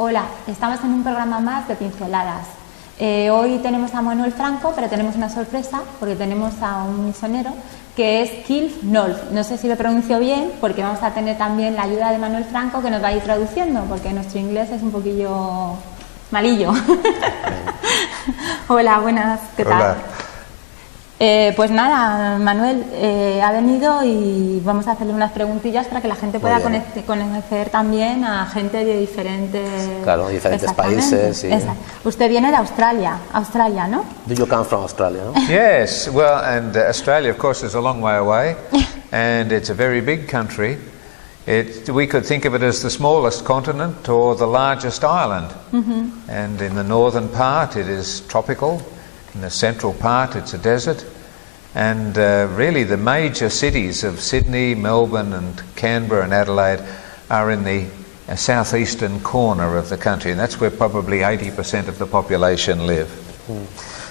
Hola, estamos en un programa más de Pinceladas. Hoy tenemos a Manuel Franco, pero tenemos una sorpresa porque tenemos a un misionero que es Kilf Nolf. No sé si lo pronuncio bien porque vamos a tener también la ayuda de Manuel Franco que nos va a ir traduciendo porque nuestro inglés es un poquillo malillo. Hola, buenas, ¿qué tal? Hola. Pues nada, Manuel ha venido y vamos a hacerle unas preguntillas para que la gente pueda conocer también a gente de diferentes, diferentes países. Sí. Usted viene de Australia, ¿no? Do you come from Australia? No? Yes, well, and Australia, of course, is a long way away, and it's a very big country. We could think of it as the smallest continent or the largest island. Mm-hmm. And in the northern part, it is tropical. In the central part, it's a desert. And really, the major cities of Sydney, Melbourne, and Canberra and Adelaide are in the southeastern corner of the country, and that's where probably 80% of the population live.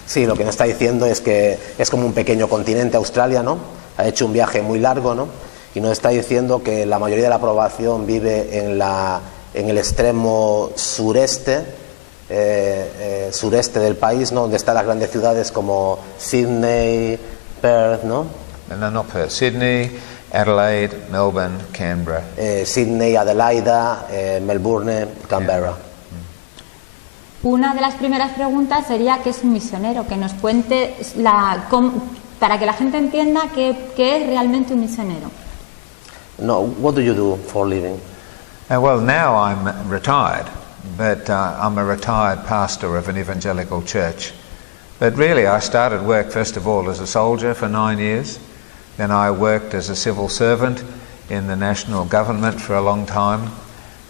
Sí, lo que nos está diciendo es que es como un pequeño continente Australia, ¿no? Ha hecho un viaje muy largo, ¿no? Y nos está diciendo que la mayoría de la población vive en el extremo sureste del país, ¿no? Donde están las grandes ciudades como Sydney, Perth, ¿no? No, not Perth. Sydney, Adelaide, Melbourne, Canberra. Sydney, Adelaida, Melbourne, Canberra. Una de las primeras preguntas sería ¿qué es un misionero? Que nos cuente para que la gente entienda qué es realmente un misionero. No, what do you do for a living? Well, now I'm retired. But I'm a retired pastor of an evangelical church. But really I started work first of all as a soldier for 9 years. Then I worked as a civil servant in the national government for a long time.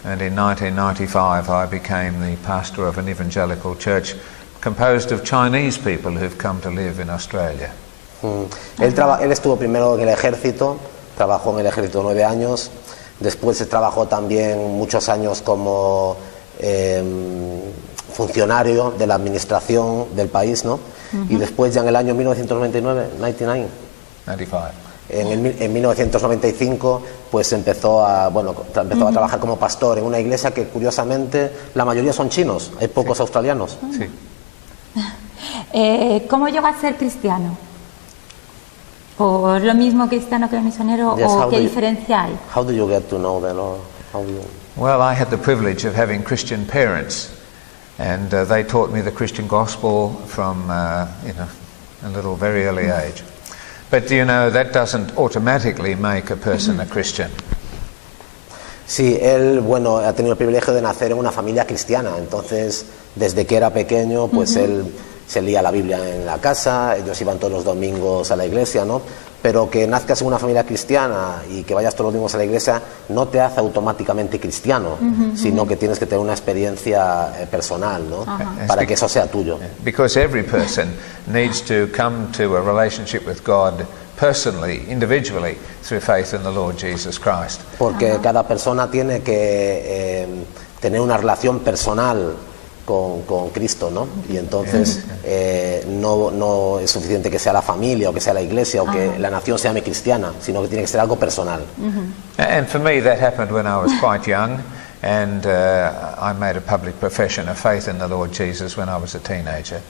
And in 1995 I became the pastor of an evangelical church composed of Chinese people who've come to live in Australia. Él estuvo primero en el ejército, trabajó en el ejército 9 años. Después trabajó también muchos años como funcionario de la administración del país, ¿no? Y después ya en el año 1995 en 1995 pues empezó a trabajar como pastor en una iglesia que curiosamente la mayoría son chinos, hay pocos australianos. Sí. ¿Cómo llegó a ser cristiano? ¿O es lo mismo cristiano que misionero? ¿O qué diferencia hay? How do you get to know them, or how do you... Well, I had the privilege of having Christian parents, and they taught me the Christian gospel from a little very early age. But you know, that doesn't automatically make a person a Christian. Sí, él, ha tenido el privilegio de nacer en una familia cristiana, entonces desde que era pequeño, pues él se leía la Biblia en la casa, ellos iban todos los domingos a la iglesia, ¿no? Pero que nazcas en una familia cristiana y que vayas todos los domingos a la iglesia no te hace automáticamente cristiano, sino que tienes que tener una experiencia personal, ¿no? Para que eso sea tuyo. Because every person needs to come to a relationship with God personally, individually, through faith in the Lord Jesus Christ. Porque cada persona tiene que tener una relación personal con Cristo, ¿no? Y entonces no es suficiente que sea la familia o que sea la iglesia o que la nación se llame cristiana, sino que tiene que ser algo personal. And for me that happened when I was quite young, and I made a public profession of faith in the Lord Jesus when I was a teenager.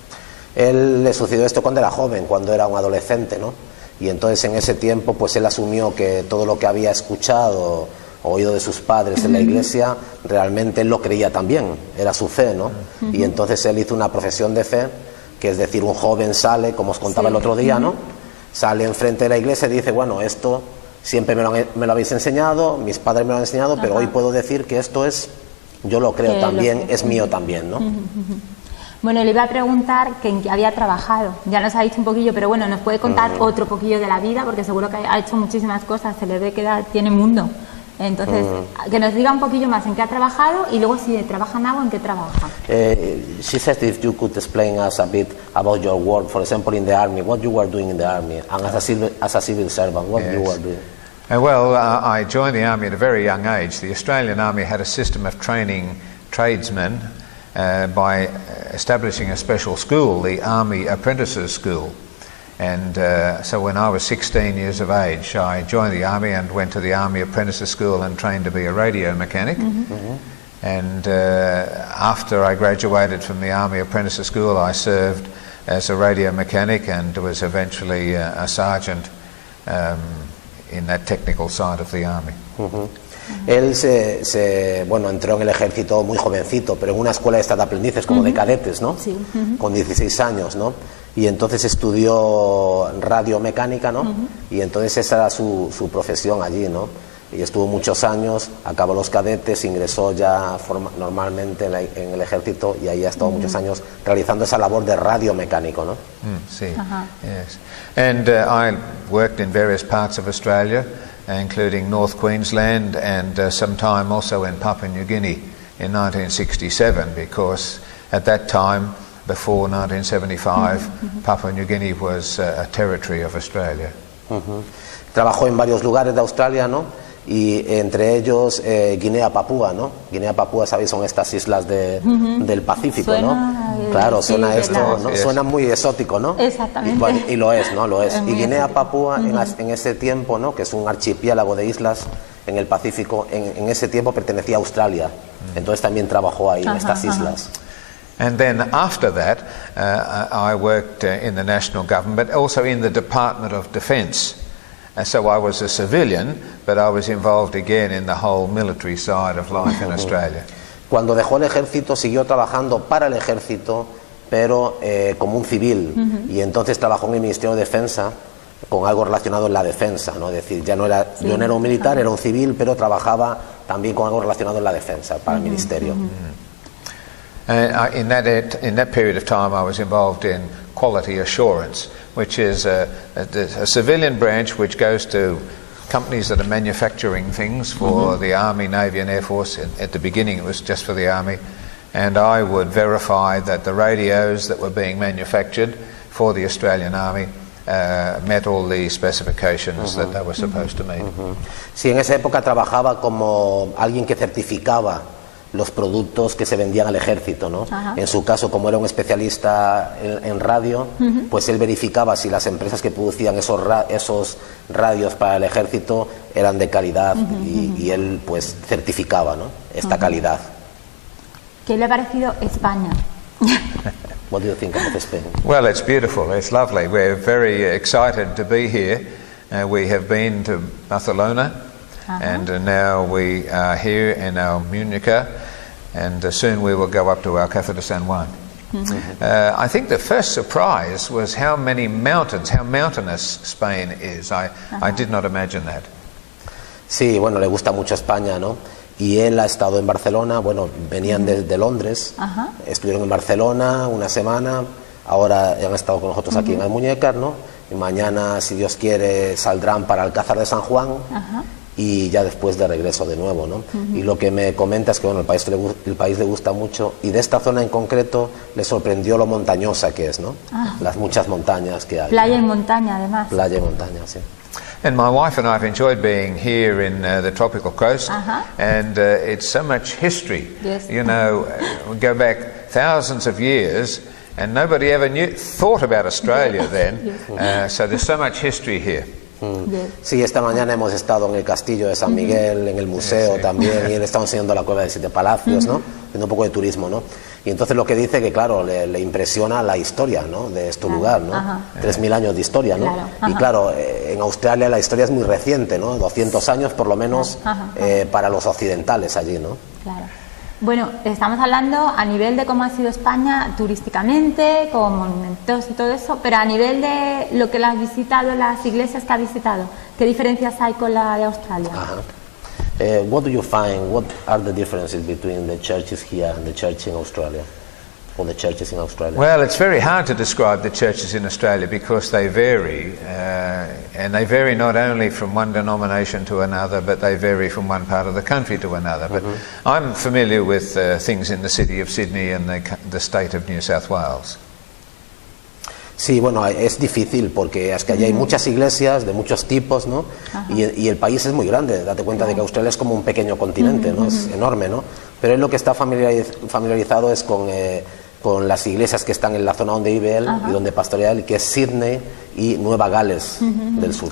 Él le sucedió esto cuando era joven, cuando era un adolescente, ¿no? Y entonces en ese tiempo pues él asumió que todo lo que había escuchado oído de sus padres en la iglesia, realmente él lo creía también, era su fe, ¿no? Y entonces él hizo una profesión de fe, que es decir, un joven sale, como os contaba el otro día, ¿no? Sale enfrente de la iglesia y dice, bueno, esto siempre me lo habéis enseñado, mis padres me lo han enseñado, pero hoy puedo decir que esto es, yo lo creo también, es mío también, ¿no? Bueno, le iba a preguntar que en qué había trabajado. Ya nos ha dicho un poquillo, pero bueno, nos puede contar otro poquillo de la vida, porque seguro que ha hecho muchísimas cosas, se le ve que tiene mundo. Entonces, que nos diga un poquillo más en qué ha trabajado y luego si trabaja en algo, en qué trabaja. She says if you could explain us a bit about your work, for example, in the army, what you were doing in the army, and as a civil servant, what you were doing. Well, I joined the army at a very young age. The Australian Army had a system of training tradesmen by establishing a special school, the Army Apprentices School. And so when I was 16 years of age, I joined the Army and went to the Army Apprentices School and trained to be a radio mechanic. And after I graduated from the Army Apprentice School, I served as a radio mechanic and was eventually a sergeant in that technical side of the Army. Él bueno, entró en el ejército muy jovencito, pero en una escuela de aprendices, como de cadetes, ¿no? Sí. Con 16 años, ¿no? Y entonces estudió radiomecánica, ¿no? Y entonces esa era su profesión allí, ¿no? Y estuvo muchos años, acabó los cadetes, ingresó ya normalmente en el ejército y ahí ha estado muchos años realizando esa labor de radiomecánico, ¿no? See, yes. And I worked in various parts of Australia, including North Queensland and some time also in Papua New Guinea in 1967, because at that time, before 1975, Papua New Guinea was a territory of Australia. Trabajó en varios lugares de Australia, ¿no? Y entre ellos Guinea-Papúa, ¿no? Guinea-Papúa, ¿sabéis? Son estas islas del Pacífico, suena, ¿no? Claro, sí, suena esto, ¿no? Yes. Suena muy exótico, ¿no? Exactamente. Y lo es, ¿no? Lo es. Es Y muy Guinea-Papúa en ese tiempo, ¿no? Que es un archipiélago de islas en el Pacífico, en ese tiempo pertenecía a Australia. Entonces también trabajó ahí, en estas islas. And then after that, I worked in the national government, also in the Department of Defence. So I was a civilian, but I was involved again in the whole military side of life in Australia. Cuando dejó el ejército siguió trabajando para el ejército, pero como un civil. Y entonces trabajó en el Ministerio de Defensa con algo relacionado en la defensa, ¿no? Es decir, yo no era un militar, era un civil, pero trabajaba también con algo relacionado en la defensa para el ministerio. In that period of time, I was involved in quality assurance, which is a civilian branch which goes to companies that are manufacturing things for the Army, Navy and Air Force. At the beginning it was just for the Army, and I would verify that the radios that were being manufactured for the Australian Army met all the specifications that they were supposed to meet. Sí, en esa época trabajaba como alguien que certificaba los productos que se vendían al ejército, ¿no? En su caso, como era un especialista en radio, pues él verificaba si las empresas que producían esos radios para el ejército eran de calidad y él pues certificaba, ¿no? Esta calidad. ¿Qué le ha parecido España? What do you think of Spain? Well, it's beautiful, it's lovely. We're very excited to be here. We have been to Barcelona, and now we are here in Almuñécar, and soon we will go up to Alcázar de San Juan. I think the first surprise was how many mountains, how mountainous Spain is. I did not imagine that. Sí, bueno, le gusta mucho España, ¿no? Y él ha estado en Barcelona, bueno, venían desde Londres, estuvieron en Barcelona una semana, ahora han estado con nosotros aquí en Almuñécar, ¿no? Y mañana, si Dios quiere, saldrán para Alcázar de San Juan. Y ya después de regreso de nuevo, ¿no? Y lo que me comenta es que bueno, el país le gusta mucho y de esta zona en concreto le sorprendió lo montañosa que es, ¿no? Las muchas montañas que hay. Playa y montaña, además. Playa y montaña, sí. And my wife and I have enjoyed being here in the tropical coast, and it's so much history. Yes. You know, we go back thousands of years, and nobody ever thought about Australia then. So there's so much history here. Sí, esta mañana hemos estado en el castillo de San Miguel, en el museo también, y él está enseñando la cueva de Siete Palacios, ¿no? Haciendo un poco de turismo, ¿no? Y entonces lo que dice que, claro, le impresiona la historia, ¿no? De este lugar, ¿no? 3000 años de historia, ¿no? Claro. Y claro, en Australia la historia es muy reciente, ¿no? 200 años por lo menos para los occidentales allí, ¿no? Claro. Bueno, estamos hablando a nivel de cómo ha sido España turísticamente, con monumentos y todo eso, pero a nivel de lo que has visitado, las iglesias que has visitado, ¿qué diferencias hay con la de Australia? What do you find? What are the differences between the churches here and the church in Australia? Or the churches in Australia? Well, it's very hard to describe the churches in Australia because they vary, and they vary not only from one denomination to another, but they vary from one part of the country to another. But I'm familiar with things in the city of Sydney and the state of New South Wales. Sí, bueno, es difícil porque es que allí hay muchas iglesias de muchos tipos, ¿no? Y el país es muy grande, date cuenta de que Australia es como un pequeño continente, ¿no? Es enorme, ¿no? Pero él lo que está familiarizado es con las iglesias que están en la zona donde vive él y donde pastorea él, que es Sydney y Nueva Gales del Sur.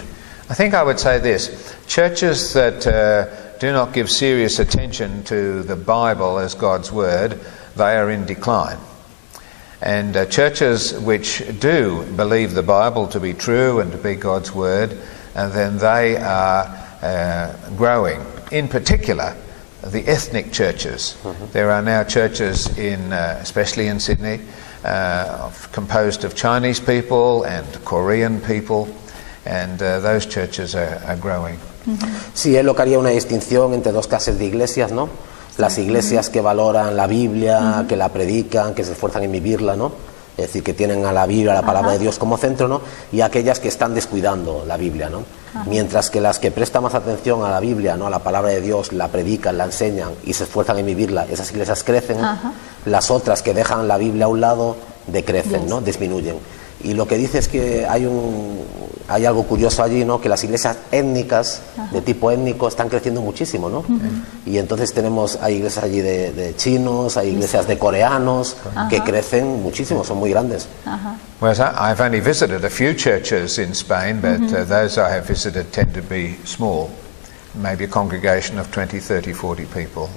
I think I would say this: churches that do not give serious attention to the Bible as God's word, they are in decline. And churches which do believe the Bible to be true and to be God's word, then they are growing. In particular, the ethnic churches. There are now churches especially in Sydney, composed of Chinese people and Korean people, and those churches are growing. Sí, él lo que haría una distinción entre dos clases de iglesias, ¿no? Las iglesias que valoran la Biblia, que la predican, que se esfuerzan en vivirla, ¿no? Es decir, que tienen a la Biblia, a la palabra de Dios como centro, ¿no? Y aquellas que están descuidando la Biblia, ¿no? Mientras que las que prestan más atención a la Biblia, ¿no? A la palabra de Dios, la predican, la enseñan y se esfuerzan en vivirla, esas iglesias crecen. Las otras que dejan la Biblia a un lado decrecen, ¿no? Disminuyen. Y lo que dice es que hay algo curioso allí, ¿no? Que las iglesias étnicas, de tipo étnico, están creciendo muchísimo, ¿no? Y entonces hay iglesias allí de chinos, hay iglesias de coreanos, que crecen muchísimo, son muy grandes. Well, I've only visited a few churches in Spain, but those I have visited tend to be small, maybe a congregation of 20, 30, 40 people.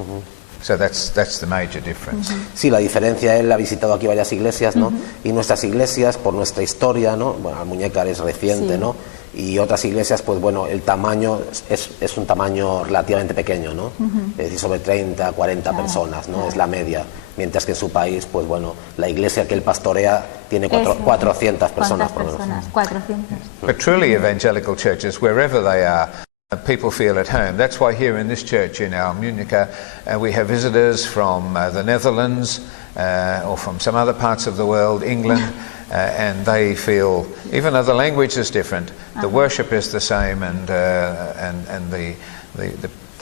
So that's the major difference. Sí, la diferencia, él ha visitado aquí varias iglesias, ¿no? Y nuestras iglesias, por nuestra historia, ¿no? Bueno, Almuñécar es reciente, ¿no? Y otras iglesias, pues bueno, el tamaño es un tamaño relativamente pequeño, ¿no? Es decir, sobre 30, 40 personas, ¿no? Es la media. Mientras que en su país, pues bueno, la iglesia que él pastorea tiene 400 personas por lo menos. 400. But truly evangelical churches, wherever they are, people feel at home. That's why here in this church in Almuñécar we have visitors from the Netherlands or from some other parts of the world, England, and they feel, even though the language is different, the worship is the same, and the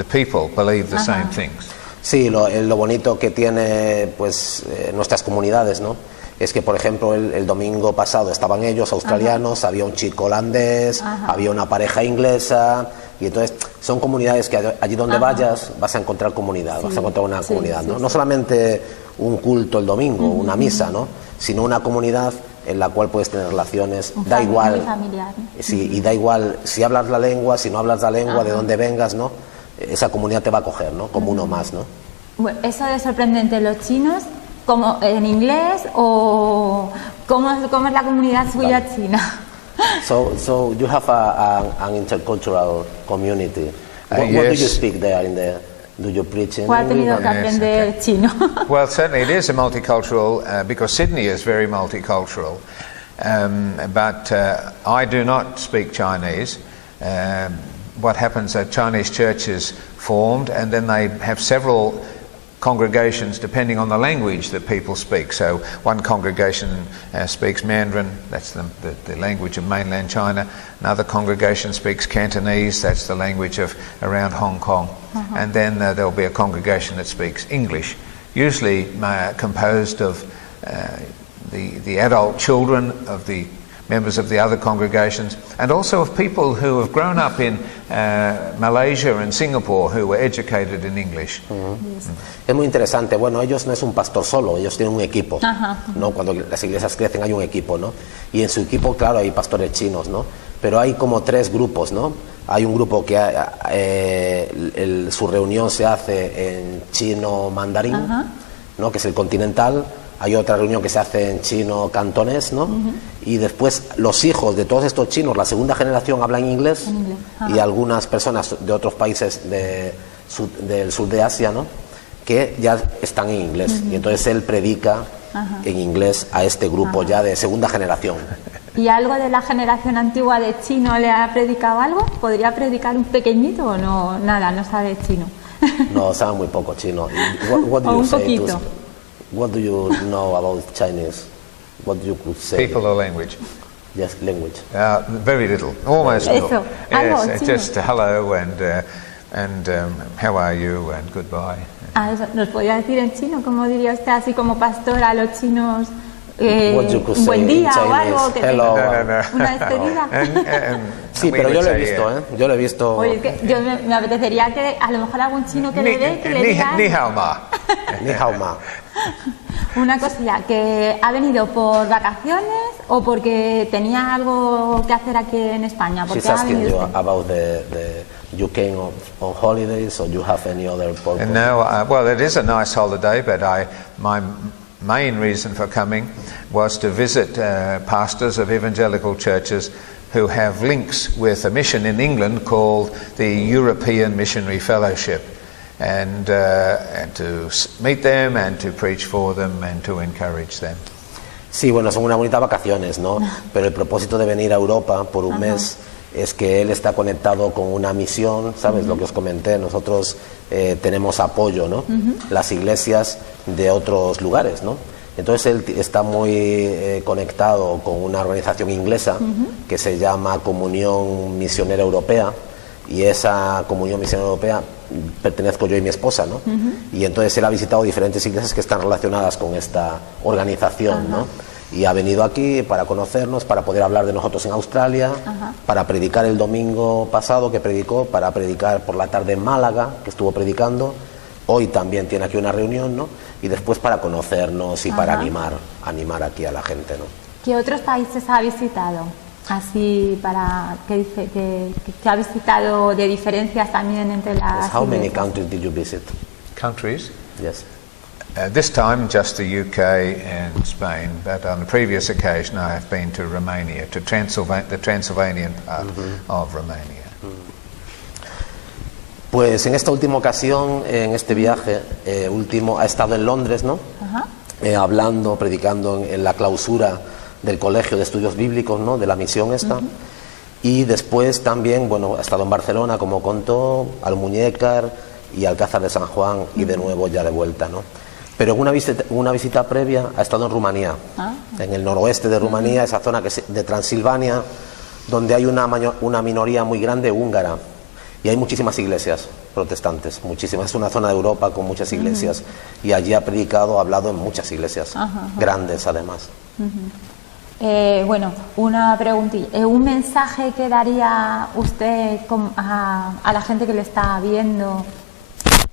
people believe the same things. Sí, lo bonito que tiene pues nuestras comunidades, ¿no? Es que, por ejemplo, el domingo pasado estaban ellos, australianos, había un chico holandés, había una pareja inglesa, y entonces son comunidades que allí donde vayas vas a encontrar comunidad, vas a encontrar una comunidad, ¿no? No solamente un culto el domingo, una misa, ¿no? Sino una comunidad en la cual puedes tener relaciones, da igual, sí, y da igual si hablas la lengua, si no hablas la lengua, de dónde vengas, ¿no? Esa comunidad te va a acoger, ¿no? Como uno más, ¿no? Bueno, eso es sorprendente, los chinos, como en inglés, o cómo es la comunidad suya china. So you have an intercultural community. What do you speak there? Do you preach in ¿Cuál ha tenido English? que aprender chino? Well, certainly it is a multicultural, because Sydney is very multicultural. But I do not speak Chinese. What happens, a Chinese church is formed, and then they have several congregations depending on the language that people speak. So one congregation speaks Mandarin, that's the language of mainland China. Another congregation speaks Cantonese, that's the language of around Hong Kong. And then there'll be a congregation that speaks English, usually composed of the adult children of the members of the other congregations, and also of people who have grown up in Malaysia and Singapore who were educated in English. Es muy interesante. Bueno, ellos no es un pastor solo, ellos tienen un equipo, ¿no? Cuando las iglesias crecen hay un equipo, ¿no? Y en su equipo, claro, hay pastores chinos, ¿no? Pero hay como 3 grupos, ¿no? Hay un grupo que su reunión se hace en chino mandarín, ¿no? Que es el continental. Hay otra reunión que se hace en chino cantonés, ¿no? Y después los hijos de todos estos chinos, la segunda generación, hablan inglés, y algunas personas de otros países del sur de Asia, ¿no? Que ya están en inglés. Y entonces él predica en inglés a este grupo ya de segunda generación. ¿Y algo de la generación antigua de chino le ha predicado algo? ¿Podría predicar un pequeñito o no? Nada, no sabe chino. No, sabe muy poco chino. What do O you un say poquito. What do you know about Chinese? What you could say? People or language? Yes, language. Very little, almost Eso, nil. algo Yes, chino. just hello and how are you and goodbye. ¿Nos podría decir en chino? ¿Cómo diría usted así como pastor a los chinos? What you could Un buen say in día o Chinese, algo que hello. tenga una despedida. Sí, we pero would yo lo he say, visto, ¿eh? Yo lo he visto. Oye, es que yo me apetecería que a lo mejor algún chino que le ve, que le diga Ni hao ma. Ni hao ma. una cosilla, que ha venido por vacaciones o porque tenía algo que hacer aquí en España. ¿Por She's qué ha asking venido you usted? about You came on holidays, or you have any other purpose? And now, well, it is a nice holiday, but my main reason for coming was to visit pastors of evangelical churches who have links with a mission in England called the European Missionary Fellowship, and to meet them and to preach for them and to encourage them. Sí, bueno, son unas bonitas vacaciones, ¿no? Pero el propósito de venir a Europa por un mes es que él está conectado con una misión, ¿sabes? Lo que os comenté, nosotros tenemos apoyo, ¿no? Las iglesias de otros lugares, ¿no? Entonces él está muy conectado con una organización inglesa que se llama Comunión Misionera Europea, y esa Comunión Misionera Europea pertenezco yo y mi esposa, ¿no? Y entonces él ha visitado diferentes iglesias que están relacionadas con esta organización, ¿no? Y ha venido aquí para conocernos, para poder hablar de nosotros en Australia, para predicar el domingo pasado que predicó, para predicar por la tarde en Málaga, que estuvo predicando. Hoy también tiene aquí una reunión, ¿no? Y después para conocernos y para animar aquí a la gente, ¿no? ¿Qué otros países ha visitado? Así para que dice que ha visitado de diferencias también entre las How many iglesias. countries did you visit? Countries? Yes. This time just the UK and Spain, but on the previous occasion I have been to Romania, to the Transylvanian part of Romania. Pues en esta última ocasión, en este viaje último, ha estado en Londres, ¿no? Hablando, predicando en la clausura del Colegio de Estudios Bíblicos, ¿no? De la misión esta. Y después también, bueno, ha estado en Barcelona, como contó, Almuñécar y Alcázar de San Juan, y de nuevo ya de vuelta, ¿no? Pero en una visita previa ha estado en Rumanía, en el noroeste de Rumanía, esa zona de Transilvania, donde hay una minoría muy grande húngara, y hay muchísimas iglesias protestantes, muchísimas. Es una zona de Europa con muchas iglesias, y allí ha predicado, ha hablado en muchas iglesias, grandes además. Bueno, una preguntilla. ¿Un mensaje que daría usted a la gente que le está viendo?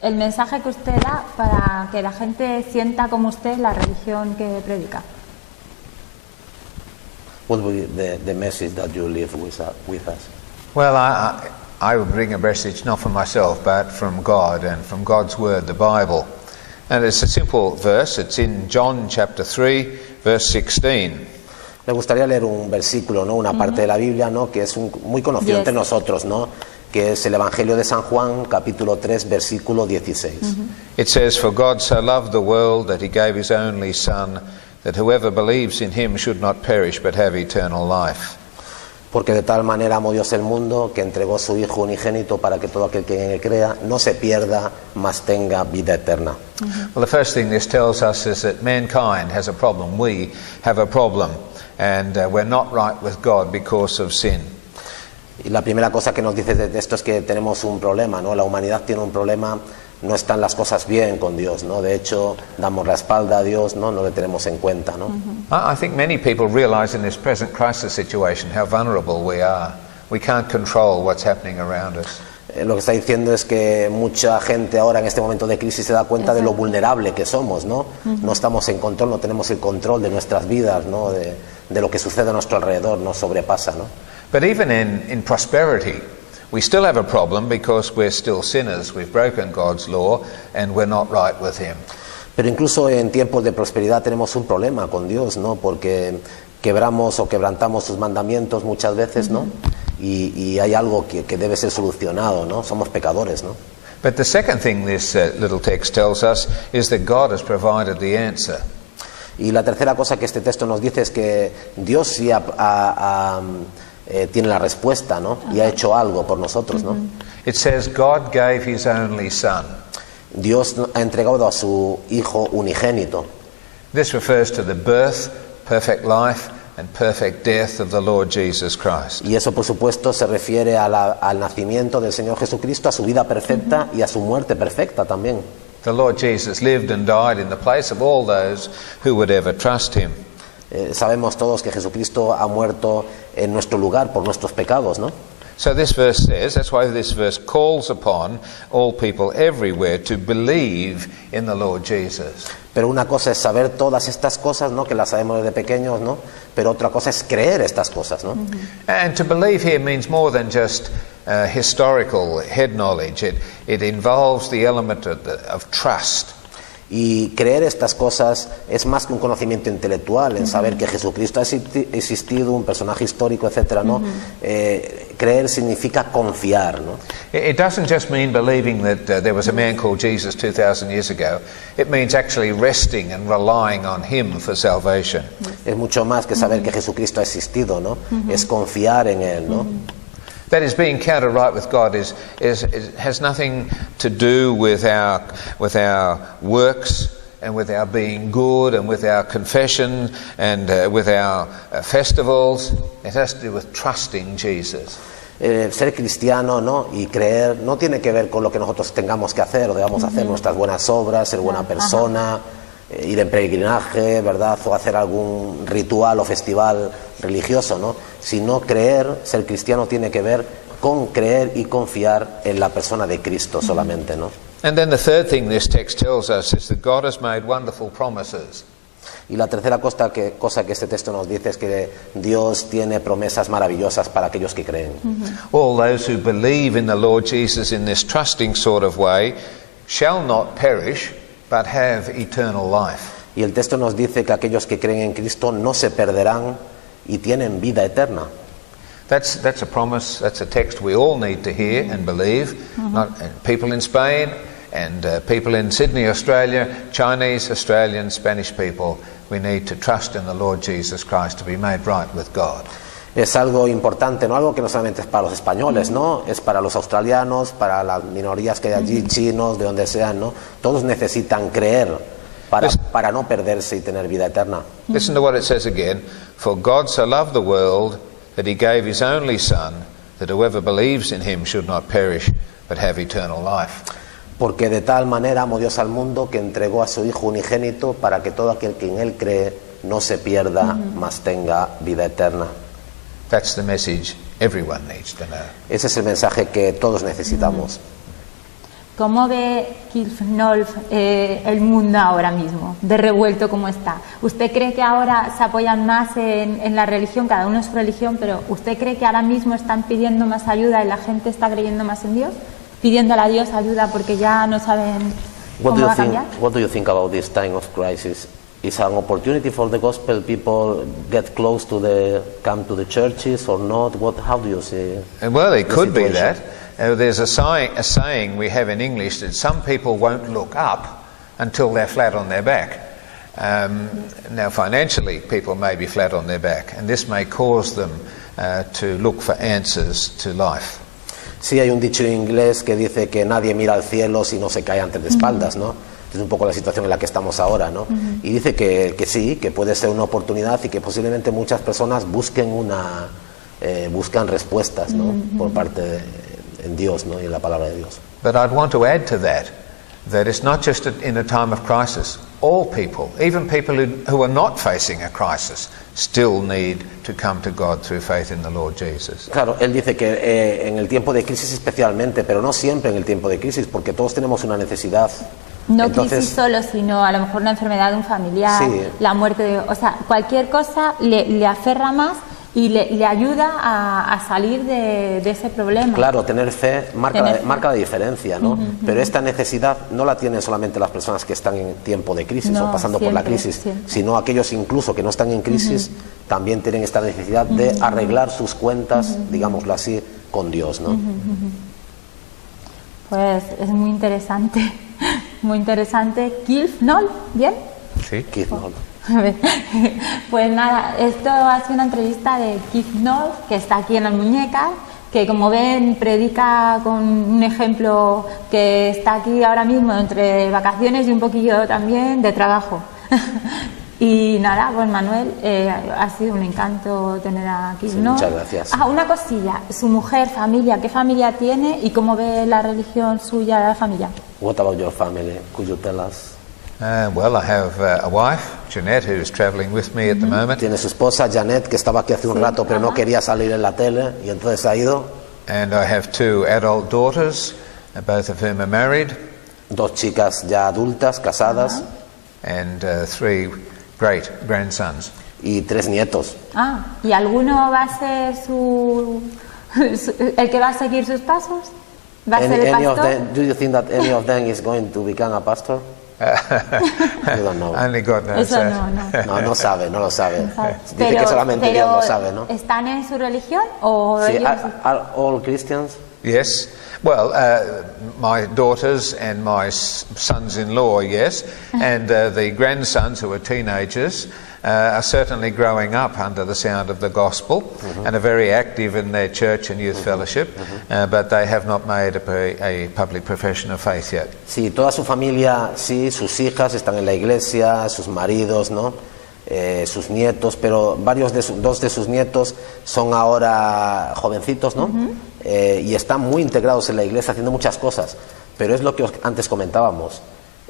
El mensaje que usted da para que la gente sienta como usted la religión que predica. What would be the message that you leave with us? Well, I would bring a message not from myself, but from God and from God's Word, the Bible. And it's a simple verse. It's in John chapter 3, verse 16. Me gustaría leer un versículo, ¿no? Una parte de la Biblia, ¿no? Que es muy conocido entre nosotros, ¿no? Que es el Evangelio de San Juan, capítulo 3, versículo 16. It says, "For God so loved the world that he gave his only Son, that whoever believes in him should not perish but have eternal life." Porque de tal manera amó Dios el mundo, que entregó su Hijo unigénito para que todo aquel que en él crea no se pierda, mas tenga vida eterna. Well, the first thing this tells us is that mankind has a problem. We have a problem, and we're not right with God because of sin. Y la primera cosa que nos dice de esto es que tenemos un problema, ¿no? La humanidad tiene un problema, no están las cosas bien con Dios, ¿no? De hecho, damos la espalda a Dios, ¿no? No le tenemos en cuenta, ¿no? I think many people realize in this present crisis situation how vulnerable we are. We can't control what's happening around us. Lo que está diciendo es que mucha gente ahora en este momento de crisis se da cuenta de lo vulnerable que somos, ¿no? No estamos en control, no tenemos el control de nuestras vidas, ¿no? De lo que sucede a nuestro alrededor, nos sobrepasa, ¿no? But even in prosperity, we still have a problem because we're still sinners. We've broken God's law and we're not right with him. Pero incluso en tiempos de prosperidad tenemos un problema con Dios, ¿no? Porque quebramos o quebrantamos sus mandamientos muchas veces, ¿no? Y hay algo que debe ser solucionado, ¿no? Somos pecadores, ¿no? But the second thing this little text tells us is that God has provided the answer. Y la tercera cosa que este texto nos dice es que Dios sí tiene la respuesta, ¿no? Y ha hecho algo por nosotros, ¿no? It says God gave his only Son. Dios ha entregado a su Hijo unigénito. This refers to the birth, perfect life, and perfect death of the Lord Jesus Christ. Y eso, por supuesto, se refiere al nacimiento del Señor Jesucristo, a su vida perfecta y a su muerte perfecta también. The Lord Jesus lived and died in the place of all those who would ever trust him. Sabemos todos que Jesucristo ha muerto en nuestro lugar por nuestros pecados, ¿no? So this verse says, that's why this verse calls upon all people everywhere to believe in the Lord Jesus. Pero una cosa es saber todas estas cosas, ¿no? Que las sabemos desde pequeños, ¿no? Pero otra cosa es creer estas cosas, ¿no? And to believe here means more than just historical head knowledge. It involves the element of trust. Y creer estas cosas es más que un conocimiento intelectual, en saber que Jesucristo ha existido, un personaje histórico, etcétera, ¿no? Creer significa confiar, ¿no? It doesn't just mean believing that there was a man called Jesus 2,000 years ago. It means actually resting and relying on him for salvation. Es mucho más que saber que Jesucristo ha existido, ¿no? Es confiar en él, ¿no? That is, being counted right with God has nothing to do with our works and with our being good and with our confession and with our festivals. It has to do with trusting Jesus. Ser cristiano, ¿no? Y creer no tiene que ver con lo que nosotros tengamos que hacer o debamos hacer, nuestras buenas obras, ser buena persona, ir en peregrinaje, ¿verdad? O hacer algún ritual o festival religioso, ¿no? Sino creer, ser cristiano tiene que ver con creer y confiar en la persona de Cristo solamente, ¿no? And then the third thing this text tells us is that God has made wonderful promises. Y la tercera cosa que este texto nos dice es que Dios tiene promesas maravillosas para aquellos que creen. All those who believe in the Lord Jesus in this trusting sort of way shall not perish, but have eternal life. Y el texto nos dice que aquellos que creen en Cristo no se perderán y tienen vida eterna. That's a promise, that's a text we all need to hear and believe. People in Spain and people in Sydney, Australia, Chinese, Australian, Spanish people, we need to trust in the Lord Jesus Christ to be made right with God. Es algo importante, no algo que no solamente es para los españoles, ¿no? Es para los australianos, para las minorías que hay allí, chinos, de donde sean, ¿no? Todos necesitan creer para no perderse y tener vida eterna. Listen to what it says again. For God so loved the world that he gave his only Son, that whoever believes in him should not perish, but have eternal life. Porque de tal manera amó Dios al mundo que entregó a su Hijo unigénito para que todo aquel que en él cree no se pierda, mas tenga vida eterna. That's the message everyone needs to know. Ese es el mensaje que todos necesitamos. ¿Cómo ve Keith Knowles el mundo ahora mismo, de revuelto como está? ¿Usted cree que ahora se apoyan más en la religión, cada uno en su religión, pero usted cree que ahora mismo están pidiendo más ayuda y la gente está creyendo más en Dios? Pidiéndole a Dios ayuda porque ya no saben cómo va a cambiar. What do you think about this time of crisis? Is an opportunity for the gospel people get close to come to the churches or not? How do you see? Well, it could be that. There's a saying we have in English that some people won't look up until they're flat on their back. Now, financially, people may be flat on their back, and this may cause them to look for answers to life. Sí, hay un dicho en inglés que dice que nadie mira al cielo si no se cae ante de espaldas, ¿no? Es un poco la situación en la que estamos ahora, ¿no? Y dice que sí, que puede ser una oportunidad y que posiblemente muchas personas buscan respuestas, ¿no? Por parte en Dios, ¿no? Y en la palabra de Dios. But I'd want to add to that it's not just in a time of crisis. All people, even people who are not facing a crisis, still need to come to God through faith in the Lord Jesus. Claro, él dice que en el tiempo de crisis especialmente, pero no siempre en el tiempo de crisis, porque todos tenemos una necesidad. No crisis solo, sino a lo mejor una enfermedad de un familiar, sí, la muerte, o sea, cualquier cosa le aferra más y le ayuda a salir de ese problema. Claro, tener fe marca la diferencia, ¿no? Pero esta necesidad no la tienen solamente las personas que están en tiempo de crisis o pasando por la crisis, sino aquellos incluso que no están en crisis también tienen esta necesidad de arreglar sus cuentas, digámoslo así, con Dios, ¿no? Pues es muy interesante, muy interesante. Keith Knowles, ¿bien? Sí, Keith Knowles. Pues nada, esto ha sido una entrevista de Keith Knowles, que está aquí en las muñecas, que como ven predica con un ejemplo que está aquí ahora mismo entre vacaciones y un poquillo también de trabajo. Y nada, pues Manuel, ha sido un encanto tener aquí, sí, ¿no? Muchas gracias. Una cosilla, su mujer, familia, ¿qué familia tiene y cómo ve la religión suya de la familia? What about your family? Could you tell us? Well, I have a wife, Jeanette, who is travelling with me at the moment. Tiene su esposa, Janet, que estaba aquí hace un rato, pero no quería salir en la tele y entonces ha ido. And I have 2 adult daughters, both of whom are married. 2 chicas ya adultas, casadas. And 3 great grandsons. Y 3 nietos. ¿Y alguno va a ser su ¿El que va a seguir sus pasos? ¿Va a ser el Any of pastor? them, do you think that any of them is going to become a pastor? You don't know. Only God knows Eso that. no. No, no sabe, no lo sabe. ¿Sabe? Dice que solamente Dios lo sabe, ¿no? ¿Están en su religión o Sí, ellos? are all Christians? Yes. Well, my daughters and my sons-in-law, yes, and the grandsons who are teenagers are certainly growing up under the sound of the gospel and are very active in their church and youth fellowship, but they have not made a public profession of faith yet. Sí, toda su familia, sí, sus hijas están en la iglesia, sus maridos, ¿no? Sus nietos, pero dos de sus nietos son ahora jovencitos, ¿no? Y están muy integrados en la iglesia haciendo muchas cosas, pero es lo que antes comentábamos.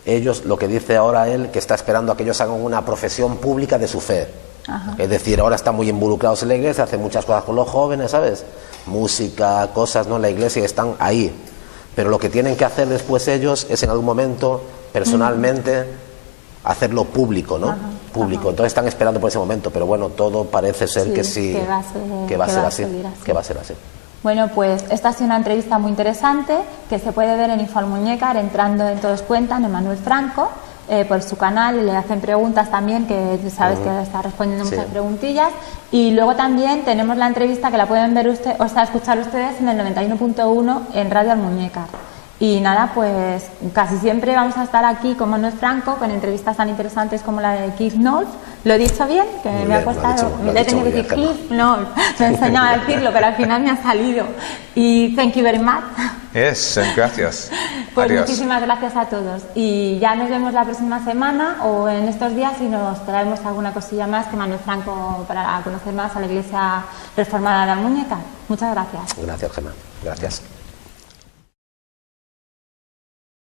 Ellos, lo que dice ahora él, que está esperando a que ellos hagan una profesión pública de su fe. Ajá. Es decir, ahora están muy involucrados en la iglesia, hacen muchas cosas con los jóvenes, ¿sabes? Música, cosas, ¿no? En la iglesia, y están ahí. Pero lo que tienen que hacer después ellos es en algún momento, personalmente, hacerlo público, ¿no? Ajá, Público. ajá. Entonces están esperando por ese momento, pero bueno, todo parece ser Sí, que sí, que va a ser así, seguir así. que va a ser así. Bueno, pues esta ha sido una entrevista muy interesante que se puede ver en Infoalmuñécar entrando en Todos Cuentan, en Manuel Franco, por su canal, y le hacen preguntas también, que sabes que está respondiendo Sí. muchas preguntillas. Y luego también tenemos la entrevista que la pueden ver ustedes, o sea, escuchar ustedes en el 91.1 en Radio Almuñécar. Y nada, pues casi siempre vamos a estar aquí con Manuel Franco, con entrevistas tan interesantes como la de Keith Knowles. ¿Lo he dicho bien? Que Muy me ha bien, lo has costado. dicho- lo has Le he dicho tenido que muy decir bien, Keith Knowles. Me he enseñado a decirlo, pero al final me ha salido. Y thank you very much. Yes, and gracias. Pues Adiós. muchísimas gracias a todos. Y ya nos vemos la próxima semana o en estos días y nos traemos alguna cosilla más que Manuel Franco para conocer más a la Iglesia Reformada de Almuñécar. Muchas gracias. Gracias, Gemma. Gracias.